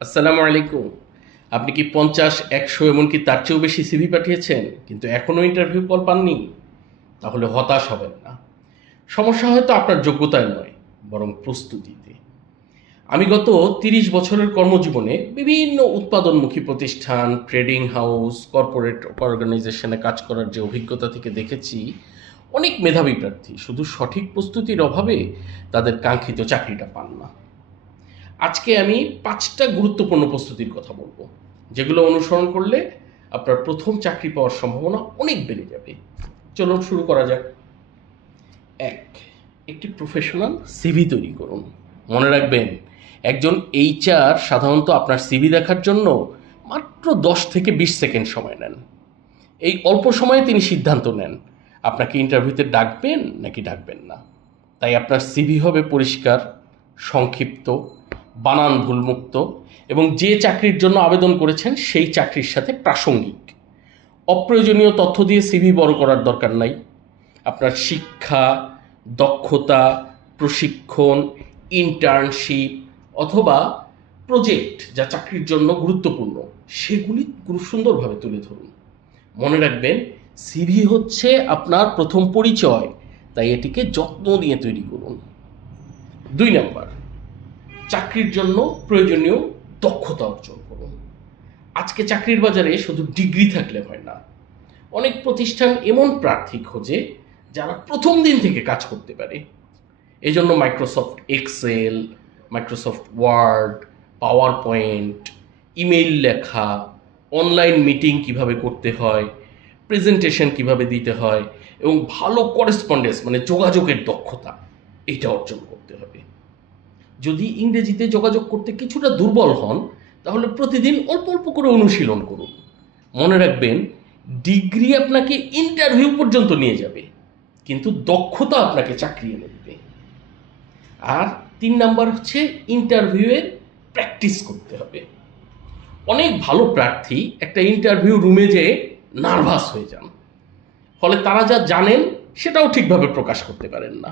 আসসালামু আলাইকুম। আপনি কি 50, 100 এমনকি তার চেয়েও বেশি সিভি পাঠিয়েছেন কিন্তু এখনও ইন্টারভিউ কল পাননি? তাহলে হতাশ হবেন না। সমস্যা হয়তো আপনার যোগ্যতায় নয়, বরং প্রস্তুতিতে। আমি গত 30 বছরের কর্মজীবনে বিভিন্ন উৎপাদনমুখী প্রতিষ্ঠান, ট্রেডিং হাউস, কর্পোরেট অর্গানাইজেশনে কাজ করার যে অভিজ্ঞতা থেকে দেখেছি, অনেক মেধাবী প্রার্থী শুধু সঠিক প্রস্তুতির অভাবে তাদের কাঙ্ক্ষিত চাকরিটা পান না। আজকে আমি 5টা গুরুত্বপূর্ণ প্রস্তুতির কথা বলবো, যেগুলো অনুসরণ করলে আপনার প্রথম চাকরি পাওয়ার সম্ভাবনা অনেক বেড়ে যাবে। চলুন শুরু করা যাক। 1, একটি প্রফেশনাল সিভি তৈরি করুন। মনে রাখবেন, একজন এইচআর সাধারণত আপনার সিভি দেখার জন্য মাত্র 10 থেকে 20 সেকেন্ড সময় নেন। এই অল্প সময়ে তিনি সিদ্ধান্ত নেন আপনাকে ইন্টারভিউতে ডাকবেন নাকি ডাকবেন না। তাই আপনার সিভি হবে পরিষ্কার, সংক্ষিপ্ত, বানান ভুলমুক্ত এবং যে চাকরির জন্য আবেদন করেছেন সেই চাকরির সাথে প্রাসঙ্গিক। অপ্রয়োজনীয় তথ্য দিয়ে সিভি বড় করার দরকার নাই। আপনার শিক্ষা, দক্ষতা, প্রশিক্ষণ, ইন্টার্নশিপ অথবা প্রজেক্ট যা চাকরির জন্য গুরুত্বপূর্ণ সেগুলি খুব সুন্দরভাবে তুলে ধরুন। মনে রাখবেন, সিভি হচ্ছে আপনার প্রথম পরিচয়, তাই এটিকে যত্ন নিয়ে তৈরি করুন। 2 নাম্বার, চাকরির জন্য প্রয়োজনীয় দক্ষতা অর্জন করুন। আজকে চাকরির বাজারে শুধু ডিগ্রি থাকলে হয় না। অনেক প্রতিষ্ঠান এমন প্রার্থী খোঁজে যারা প্রথম দিন থেকে কাজ করতে পারে। এজন্য Microsoft Excel, Microsoft Word, PowerPoint, email লেখা, অনলাইন মিটিং কিভাবে করতে হয়, প্রেজেন্টেশন কিভাবে দিতে হয় এবং ভালো করেসপন্ডেন্স মানে যোগাযোগের দক্ষতা এটা অর্জন করতে হবে। যদি ইংরেজিতে যোগাযোগ করতে কিছুটা দুর্বল হন, তাহলে প্রতিদিন অল্প অল্প করে অনুশীলন করুন। মনে রাখবেন, ডিগ্রি আপনাকে ইন্টারভিউ পর্যন্ত নিয়ে যাবে, কিন্তু দক্ষতা আপনাকে চাকরি এনে দেবে। আর 3 নাম্বার হচ্ছে ইন্টারভিউয়ের প্র্যাকটিস করতে হবে। অনেক ভালো প্রার্থী একটা ইন্টারভিউ রুমে যেয়ে নার্ভাস হয়ে যান, ফলে তারা যা জানেন সেটাও ঠিকভাবে প্রকাশ করতে পারেন না।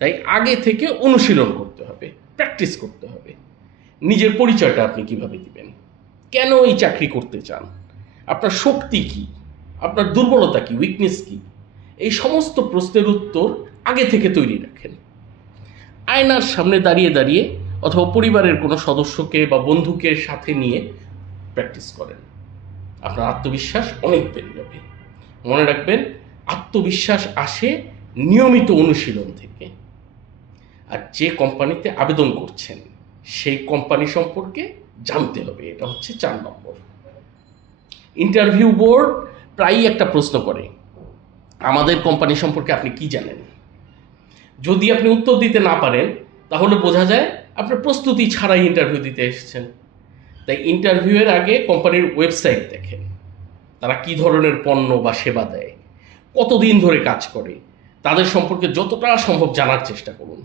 তাই আগে থেকে অনুশীলন করতে হবে, প্র্যাকটিস করতে হবে। নিজের পরিচয়টা আপনি কিভাবে দিবেন, কেন এই চাকরি করতে চান, আপনার শক্তি কি, আপনার দুর্বলতা কি, উইকনেস কি, এই সমস্ত প্রশ্নের উত্তর আগে থেকে তৈরি রাখেন। আয়নার সামনে দাঁড়িয়ে দাঁড়িয়ে অথবা পরিবারের কোনো সদস্যকে বা বন্ধুকে সাথে নিয়ে প্র্যাকটিস করেন। আপনার আত্মবিশ্বাস অনেক বেড়ে যাবে। মনে রাখবেন, আত্মবিশ্বাস আসে নিয়মিত অনুশীলন থেকে। আর যে কোম্পানিতে আবেদন করছেন সেই কোম্পানি সম্পর্কে জানতে হবে, এটা হচ্ছে 4 নম্বর। ইন্টারভিউ বোর্ড প্রায়ই একটা প্রশ্ন করে, আমাদের কোম্পানি সম্পর্কে আপনি কি জানেন? যদি আপনি উত্তর দিতে না পারেন, তাহলে বোঝা যায় আপনার প্রস্তুতি ছাড়াই ইন্টারভিউ দিতে এসেছেন। তাই ইন্টারভিউয়ের আগে কোম্পানির ওয়েবসাইট দেখেন, তারা কি ধরনের পণ্য বা সেবা দেয়, কতদিন ধরে কাজ করে, তাদের সম্পর্কে যতটা সম্ভব জানার চেষ্টা করুন।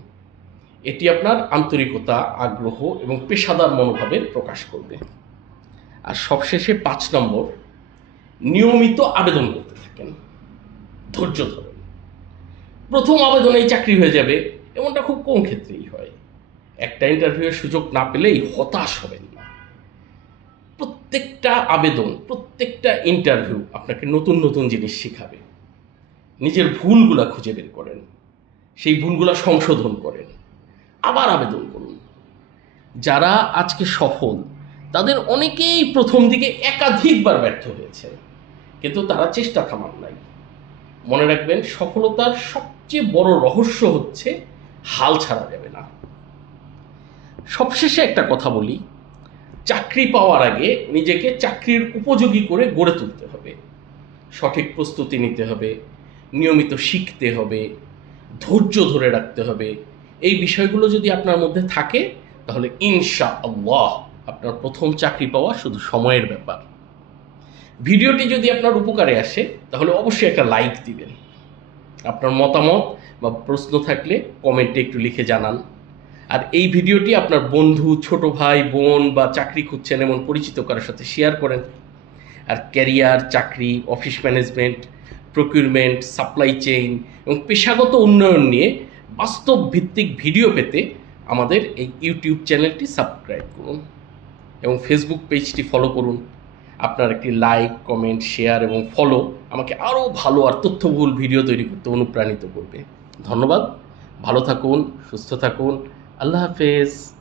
এটি আপনার আন্তরিকতা, আগ্রহ এবং পেশাদার মনোভাবের প্রকাশ করবে। আর সবশেষে 5 নম্বর, নিয়মিত আবেদন করতে থাকেন, ধৈর্য ধরেন। প্রথম আবেদনেই চাকরি হয়ে যাবে এমনটা খুব কম ক্ষেত্রেই হয়। একটা ইন্টারভিউয়ের সুযোগ না পেলেই হতাশ হবেন না। প্রত্যেকটা আবেদন, প্রত্যেকটা ইন্টারভিউ আপনাকে নতুন নতুন জিনিস শেখাবে। নিজের ভুলগুলা খুঁজে বের করেন, সেই ভুলগুলা সংশোধন করেন, আবার আবেদন করুন। যারা আজকে সফল, তাদের অনেকেই প্রথম দিকে একাধিকবার ব্যর্থ হয়েছে, কিন্তু তারা চেষ্টা থামান নাই। মনে রাখবেন, সফলতার সবচেয়ে বড় রহস্য হচ্ছে হাল ছাড়া যাবে না। সবশেষে একটা কথা বলি, চাকরি পাওয়ার আগে নিজেকে চাকরির উপযোগী করে গড়ে তুলতে হবে। সঠিক প্রস্তুতি নিতে হবে, নিয়মিত শিখতে হবে, ধৈর্য ধরে রাখতে হবে। এই বিষয়গুলো যদি আপনার মধ্যে থাকে, তাহলে ইনশাআল্লাহ আপনার প্রথম চাকরি পাওয়া শুধু সময়ের ব্যাপার। ভিডিওটি যদি আপনার উপকারে আসে, তাহলে অবশ্যই একটা লাইক দিবেন। আপনার মতামত বা প্রশ্ন থাকলে কমেন্টে একটু লিখে জানান। আর এই ভিডিওটি আপনার বন্ধু, ছোট ভাই, বোন বা চাকরি খুঁজছেন এমন পরিচিত কারোর সাথে শেয়ার করেন। আর ক্যারিয়ার, চাকরি, office management, procurement, supply chain এবং পেশাগত উন্নয়ন নিয়ে বাস্তব ভিত্তিক ভিডিও পেতে আমাদের এই ইউটিউব চ্যানেলটি সাবস্ক্রাইব করুন। এবং ফেসবুক পেজটি ফলো করুন। আপনার একটি লাইক, কমেন্ট, শেয়ার এবং ফলো আমাকে আরও ভালো আর তথ্যবহুল ভিডিও তৈরি করতে অনুপ্রাণিত করবে। ধন্যবাদ। ভালো থাকুন, সুস্থ থাকুন। আল্লাহ হাফেজ।